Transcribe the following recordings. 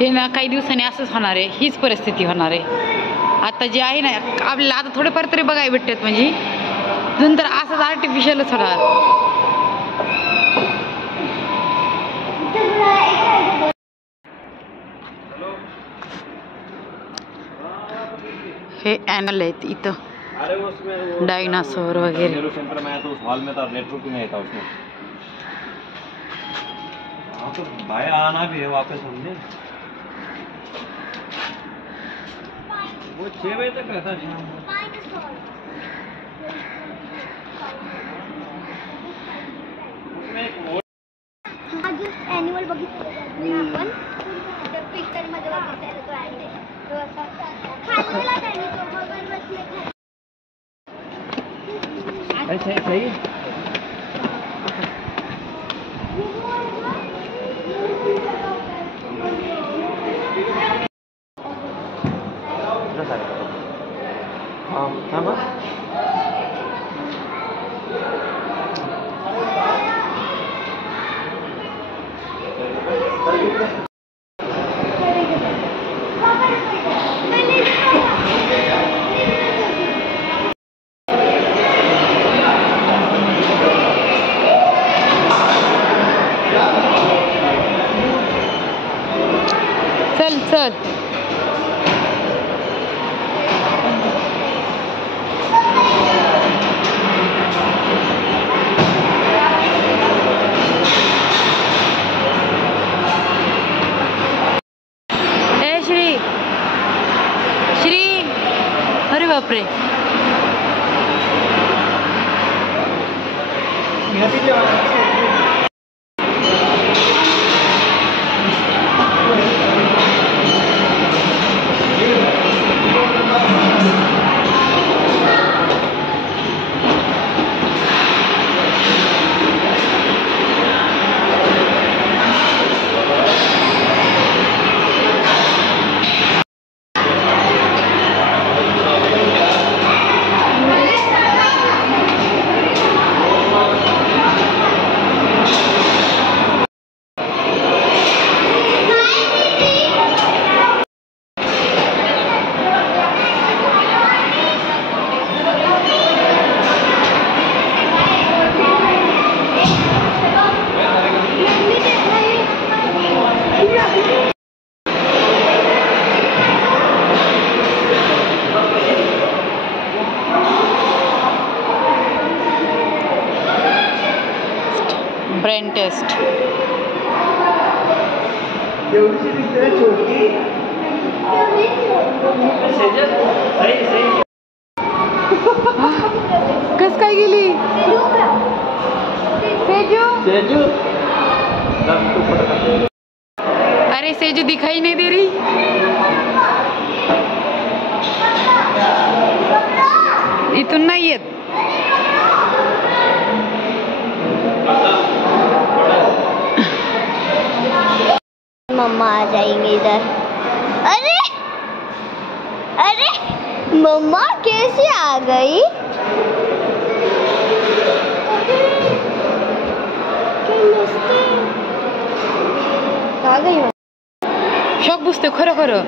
हे ना काही दिवसांनी असंच होणार आहे, हीच परिस्थिती होणार आहे. आता जे आहे ना आपल्याला आता थोडेफार तरी बघायला भेटतात, म्हणजे नंतर असंच आर्टिफिशियलच होणार. हे ॲनल आहेत इथं, डायनासोर वगैरे. हॉल में था, नेटवर्क नहीं था उसमें. तो भाया आना भी है वापस हमने. वो 6 बजे तक रहता शाम को. एनिमल बघितलं आपण पिक्चर मध्ये बघितलं तो आहे तो असा खालीला डायनासोर वगैरे बसले. ऐसे सही. हाँ बस. चल चल. अरे बापरे. Brain test. कस काय गेली सेजू? सेजू. अरे सेजू दिखाई नहीं दे रही. इथून नाही येत. मम्मा आ जाएंगे इधर. अरे अरे मम्मा कैसे आ गई? आ गई शॉक बसते खरं खरं.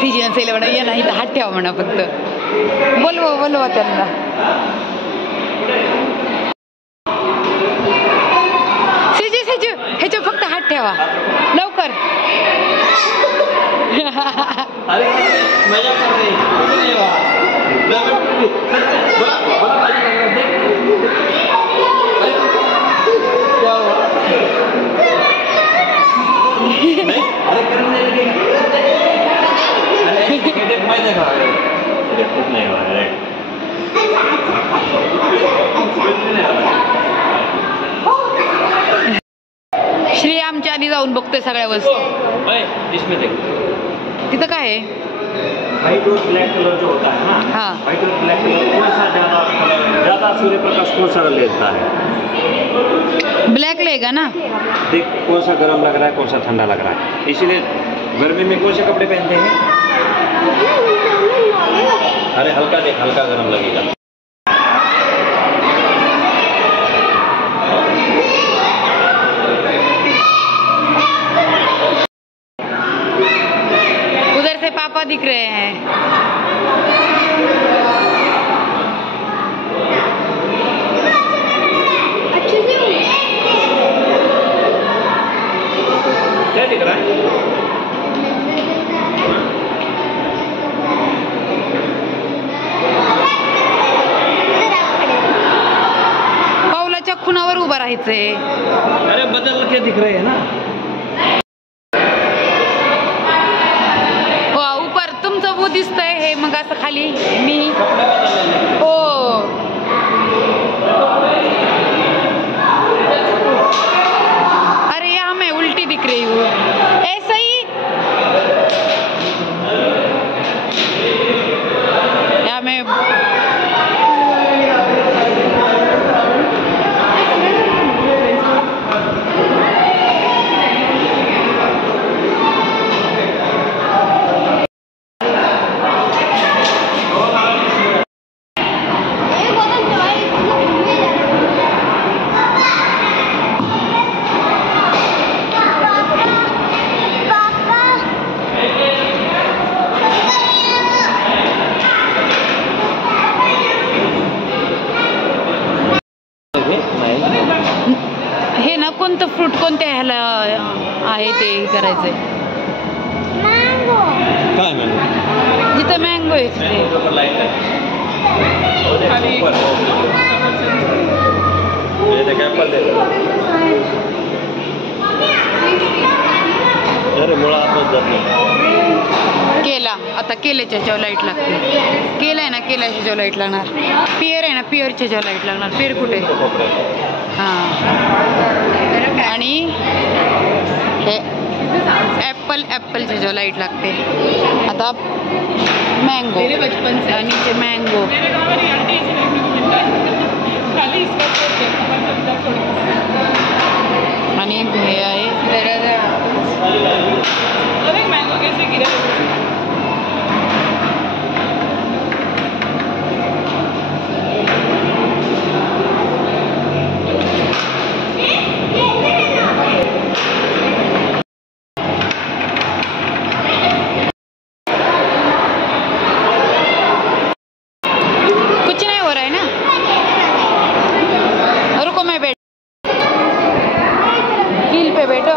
सीजन सेल म्हणा या नाही, हात ठेवा म्हणा फक्त. बोलवा बोलवा त्यांना. सेजू सेजू ह्याच्या फक्त हात ठेवा लवकर. मजा कर रही क्या हुआ? अरे करने लगे. अरे मैं देखा कुछ नहीं हुआ. श्री आमच्या आधी जाऊन बघतोय सगळ्या वस्तू. इसमें देख तिथं काय आहे? व्हाइट और ब्लैक कलर जो होता है ना, हाँ। व्हाइट और ब्लैक कलर कौन सा ज़्यादा सूर्य प्रकाश कौन सा लेता है? ब्लैक लेगा ना। देख कौन सा गर्म लग रहा है, कौन सा ठंडा लग रहा है। इसीलिए गर्मी में कौन से कपड़े पहनते हैं? अरे हल्का देख, हल्का गर्म लगेगा। उधर से पापा दिख रहे हैं। क्या दिख रहा है? पावलाच्या खुणावर उभं राहायचंय. अरे बदल के दिख रहे हैं ना. ऊपर तुमचं वो दिसतंय हे मग असं खाली मी हो अरे यहाँ मैं उल्टी दिख रही हूँ ऐसा ही. यहाँ मैं हे ना कोणतं फ्रूट कोणत्या ह्याला आहे ते करायचंय. काय मॅंगो? जिथं मँगो आहे तिथे. अरे मुळा आतच जात नाही. केला आता केल्याच्या ह्याच्यावर लाईट लागते. केला आहे ना केल्याच्या ह्याच्यावर लाईट लागणार. पियर आहे ना पियरच्या ह्याच्यावर लाईट लागणार. पेर कुठे? हां आणि हे ॲपलच्या ह्याच्यावर लाईट लागते. आता मँगो आणि ते मँगो आणि हे आहे कुछ नहीं हो रहा है ना. रुको मैं बैठ हील पे बैठो.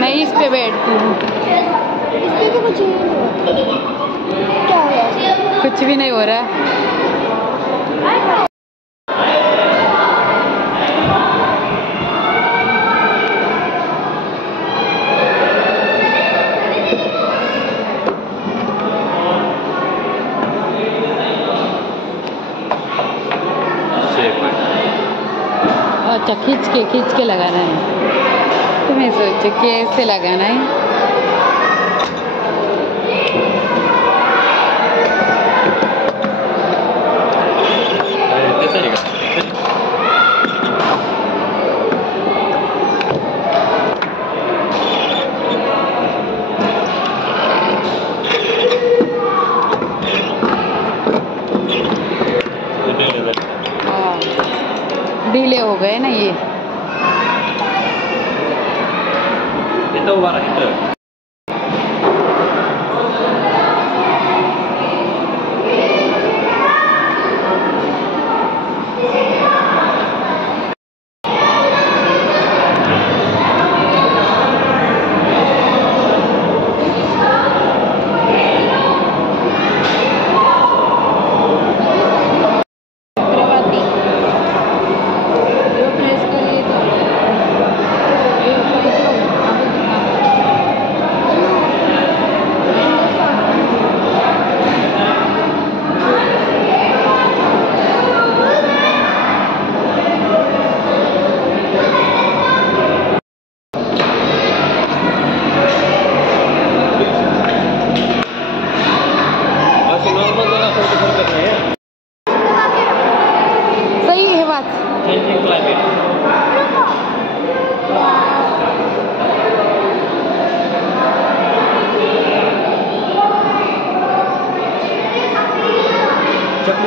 मैं इस पे बैठती हूँ. कुछ भी नहीं हो रहा है. अच्छा खींच के लगाना है. तुम्हें सोचो कैसे लगाना है. ढीले हो गए ना ये तो उभा राहिलं.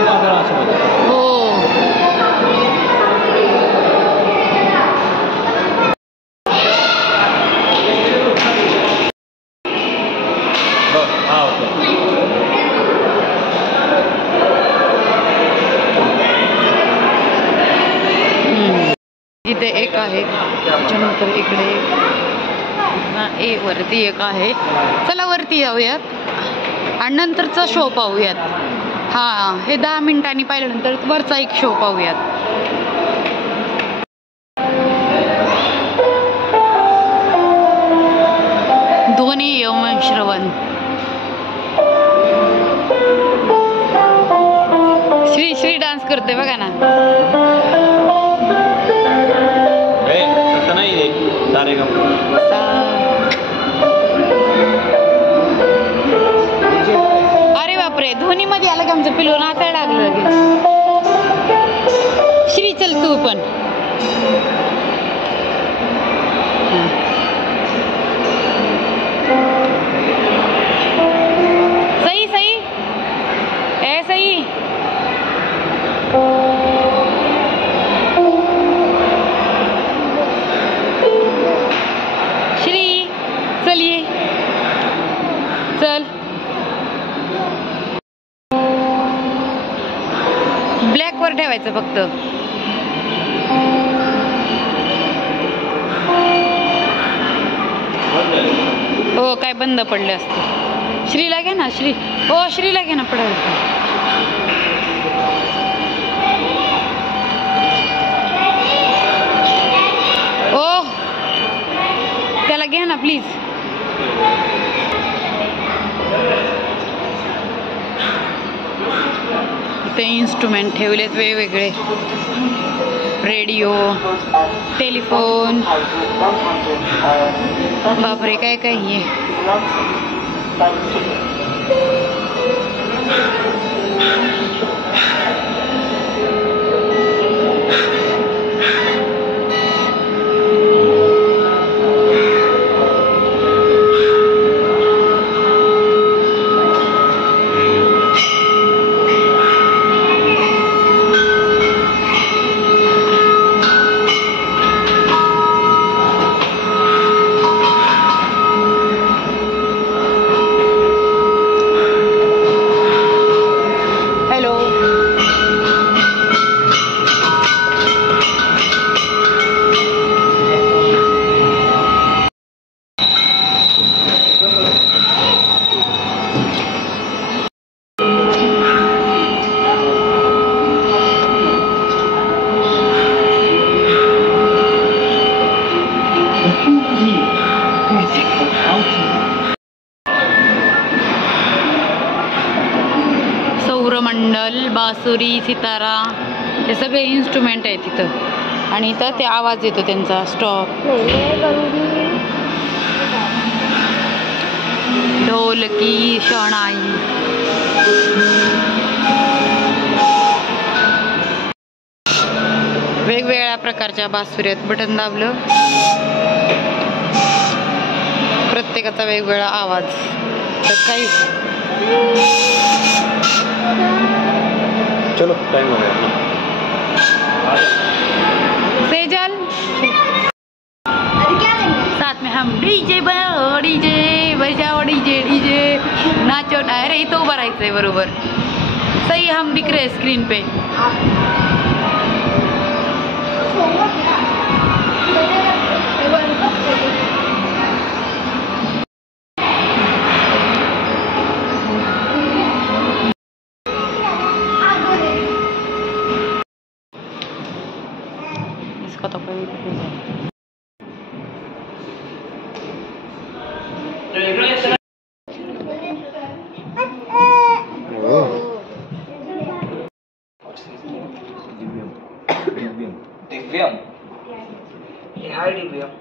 हो. इथे एक आहे, त्याच्यानंतर इकडे ए वरती एक आहे. चला वरती जाऊयात आणि नंतरचा शो पाहूयात. हा, हे 10 मिनिटांनी पाहिल्यानंतर वरचा एक शो पाहूयात. ध्वनी यमन श्रवण. श्री डान्स करते बघा ना. अरे बापरे, ध्वनी मध्ये आलं की आमचं पिलो नाचायला लागलं लगेच. श्री चल तू पण. सई सई ए सई. श्री चल ये चल. ब्लॅक वर ठेवायचं फक्त. हो, काय बंद पडले असते. श्रीला घे ना श्री. हो श्रीला घे ना पडेल. ओ त्याला घ्या ना प्लीज. इथे इन्स्ट्रुमेंट ठेवलेत वेगवेगळे. Radio, telephone. बापरे, काय काय आहे. सौरमंडल, बासुरी, सितारा हे सगळे इन्स्ट्रुमेंट आहेत तिथं. आणि इथं ते आवाज येतो त्यांचा स्टॉप. ढोलकी, शहनाई. वेगवेगळ्या प्रकारच्या बासुरी आहेत. बटन दाबलं प्रत्येकाचा वेगवेगळा आवाज. तर काही चलो टाइम हो गया. सेजल साथ में हम डीजे बजाओ, डीजे बजाओ, डीजे डीजे नाचो. अरे इथं उभं राहायचंय बरोबर. सही हम दिख रहे स्क्रीन पे. इसका तो कोई Divyam. Hey, hi Divyam.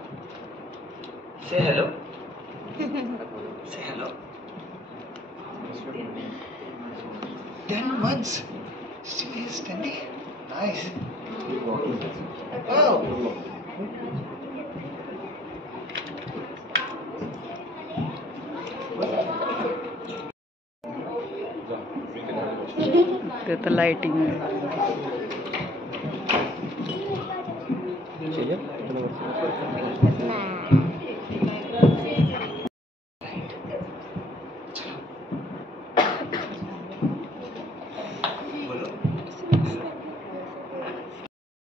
Say hello. Say hello. 10 months. Still steady. Nice. Oh. ते तर लाइटिंग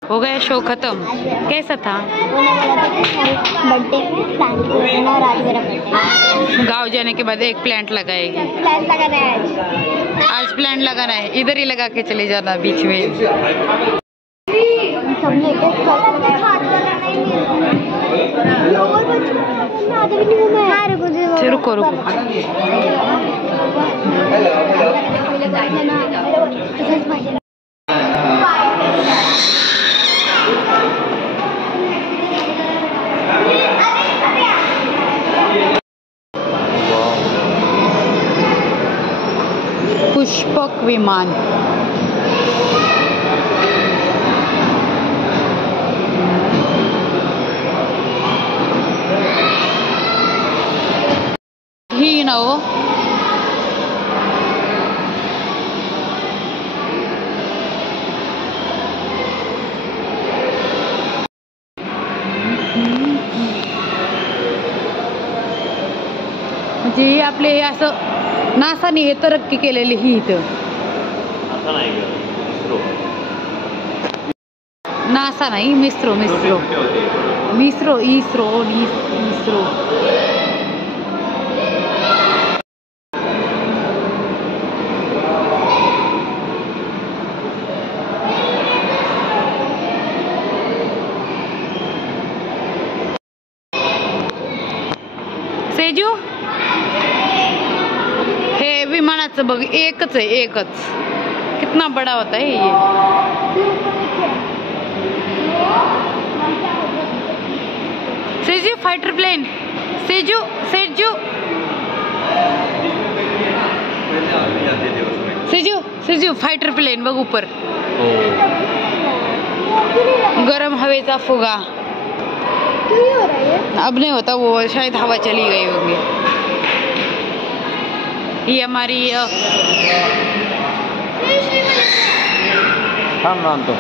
हो गया शो खत्म। कैसा था? बर्थडे में प्लान किया और आज मेरा बर्थडे। गाँव जाने के बाद एक प्लांट लगाएगी। प्लान लगाना है आज प्लांट लगाना है, इधर ही लगा के चले जाना बीच में। सबने एक एक हाथ वाला नहीं मिला और बच्चों आधे भी नहीं घूमे। हाँ रुको रुको पुष्पक विमान। ही ना हो म्हणजे आपले असं नासाने हे तरक्की केलेली ही इथं नासा नाही मिस्रो मिस्रो मिस्रो इस्रो इस्रो सेजू हे विमानाचं बघ एकच आहे एकच कितना बड़ा होता है ये सेजू फाइटर प्लेन सेजू सेजू सेजू सेजू फाइटर प्लेन बघ ऊपर गरम हवेचा फुगा अब नहीं होता वो शायद हवा चली गई होगी। ये हमारी राम तो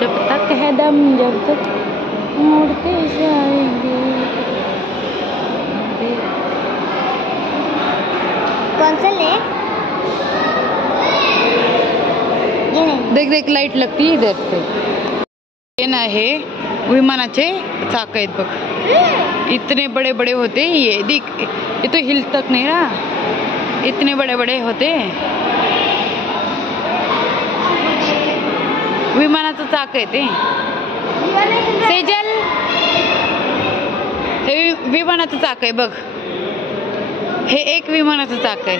जब तक है दम जब तक मुड़ते जाएंगे। कौन सा लेक? ये नहीं। देख देख लाईट लगती है इधर से। ये ना है विमानाचे चाक आहेत बघ इतने बड़े बड़े होते ये देख ये तो हिल तक नहीं रहा इतने बड़े बड़े होते विमानाचं चाक आहे ते सेजल हे विमानाचं चाक आहे बघ हे एक विमानाचं चाक आहे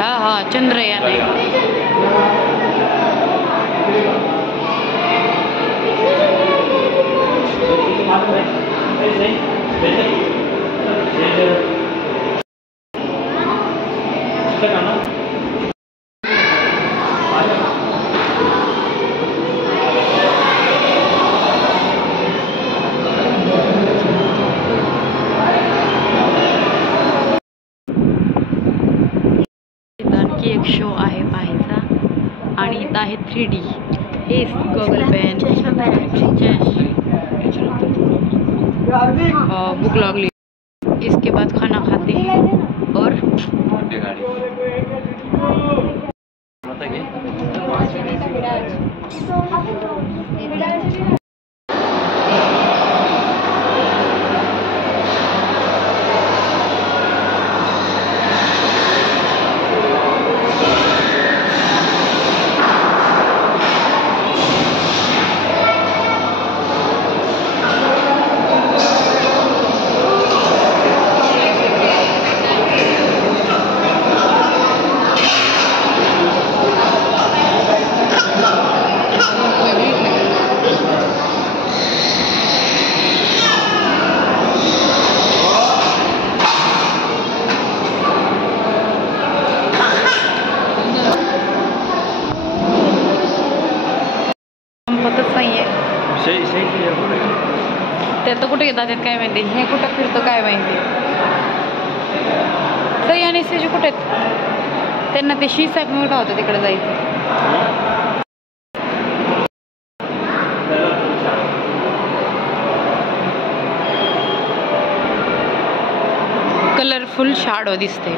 हा हा चंद्रयान आहे आणखी एक शो आहे पाहायचा आणि इथं आहे 3D हे गॉगल पेन भूख लागली इसके बाद खाना खाते हैं और होतच नाहीये. सही सही किया बोला. ते तर कुठे येतात काय माहिती, हे कुठं फिरतं काय माहिती. सई आणि सेजू कुठे आहेत? त्यांना ते शीसाक मोठा होतं तिकडे जायचं. कलरफुल शाडो दिसते.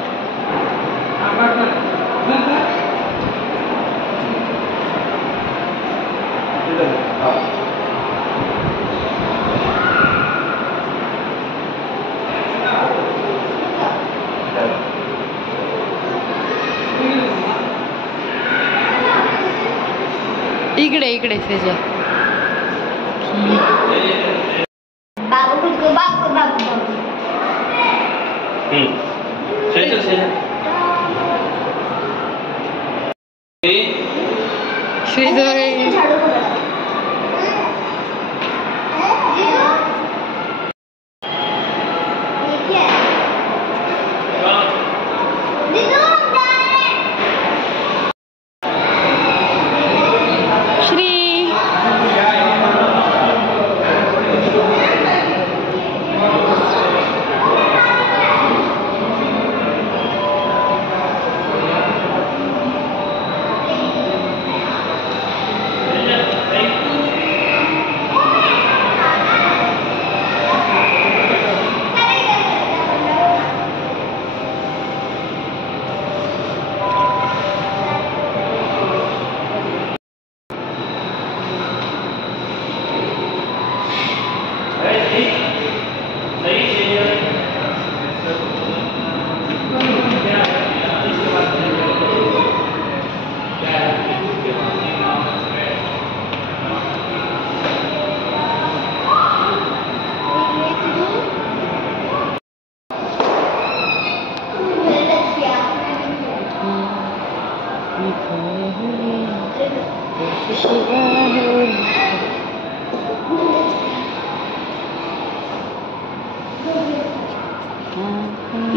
इकडे इकडे सेजा. बाबू खुद को बाबू बाबू सही श्रीधर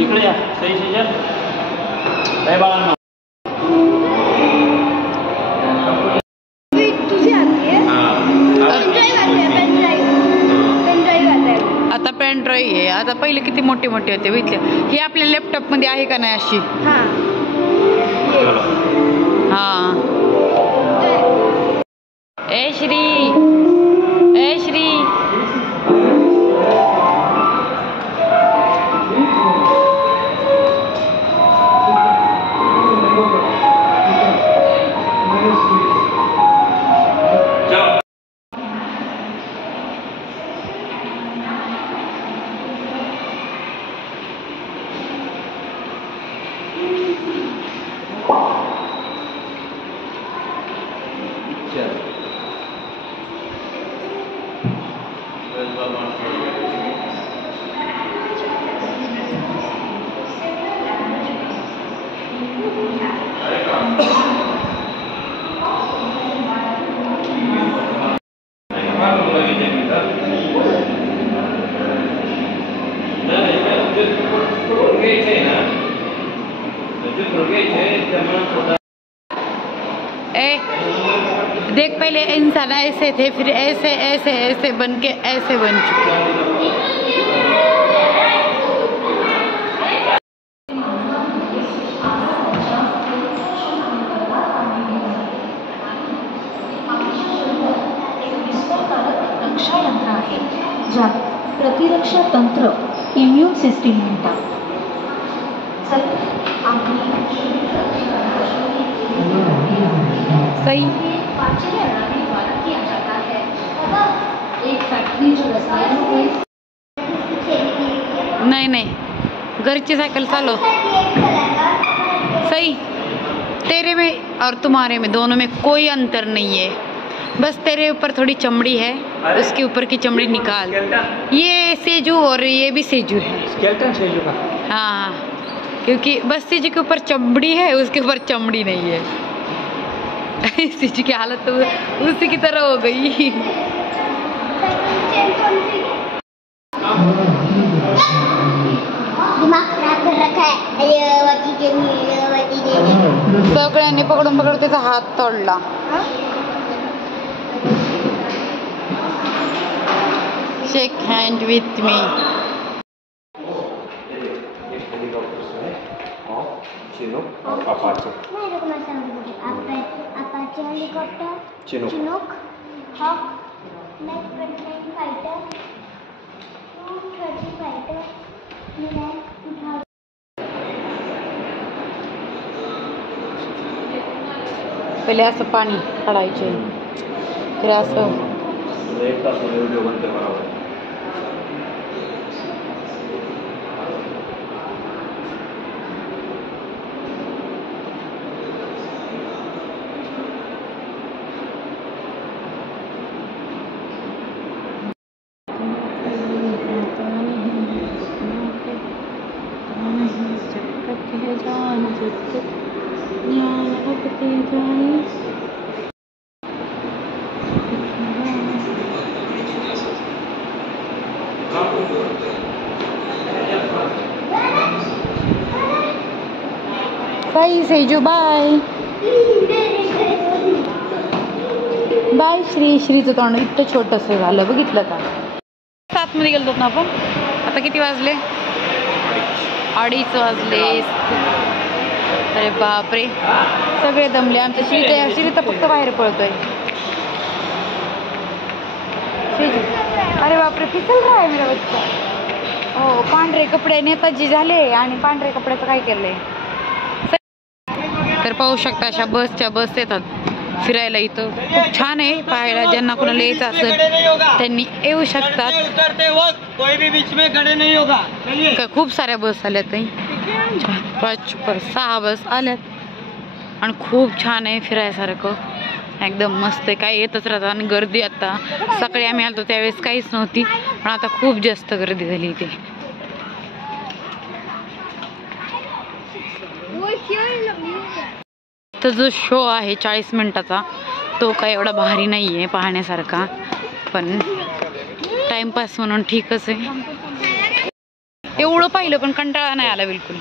इकडे या. सही सेजल. काय बाळांनो. आता पेन ड्राईव्ह आहे. आता पहिले किती मोठे मोठे होते बघितले. हे आपल्या लॅपटॉप मध्ये आहे का नाही अशी. हा ए श्री ए श्री देख पहले इंसान ऐसे थे, फिर ऐसे ऐसे ऐसे बन के ऐसे बन चुके. रक्षा यंत्र आहे ज्यात प्रतिरक्षा तंत्र इम्युन सिस्टीम म्हणतात. सही नहीं नहीं घर की साइकिल चालो. सही तेरे में और तुम्हारे में दोनों में कोई अंतर नहीं है. बस तेरे ऊपर थोड़ी चमड़ी है, उसके ऊपर की चमड़ी निकाल. ये सेजू और ये भी सेजू है. स्केलेटन सेजू का. हाँ क्योंकि बस सेजू के ऊपर चमड़ी है, उसके ऊपर चमड़ी नहीं है. सेजू की हालत तो उसी की तरह हो गई. दिमाग खराब कर रखा है. सगळ्यांनी पकडून पकडून त्याचा हात तोडला. शेक हँड विथ मी. अपाचे नहीं रुको मैं समझ गई. Apache helicopter, Chinook. चिनूक, हॉक, नेक्स्ट फाइटर, 230 फाइटर, मिराज 2000. पहिले असं पाणी काढायचे, तर असं 1 तास व्हिडिओ बनते बरोबर. Bye Seju, bye bye. श्रीचं तोंड इतकं छोटंसं झालं, बघितलं का? 7 मध्ये गेलो ना आपण. आता किती वाजले? 2:30 वाजले. अरे बापरे, सगळे दमले. आमच्या श्री तर फक्त बाहेर पळतोय. अरे बापरे, फिसल रहा है मेरा बच्चा. हो, पांढरे कपडे नेताजी झाले आणि पांढरे कपड्याचं काय केलंय. तर पाहू शकता अशा बस येतात फिरायला इथं. खूप छान आहे पाहायला. ज्यांना कोणाला यायचं असेल त्यांनी येऊ शकतात. खूप साऱ्या बस आल्यात, 5-6 बस आल्यात आणि खूप छान आहे फिरायसारखं. एकदम मस्त आहे. काय येतच राहतात आणि गर्दी. आता सकाळी आम्ही आलो त्यावेळेस काहीच नव्हती, पण आता खूप जास्त गर्दी झाली इथे. तर जो शो आहे 40 मिनिटाचा, तो काय एवढा भारी नाही आहे पाहण्यासारखा, पण टाइमपास म्हणून ठीकच आहे. एवढं पाहिलं पण कंटाळा नाही आला बिलकुल.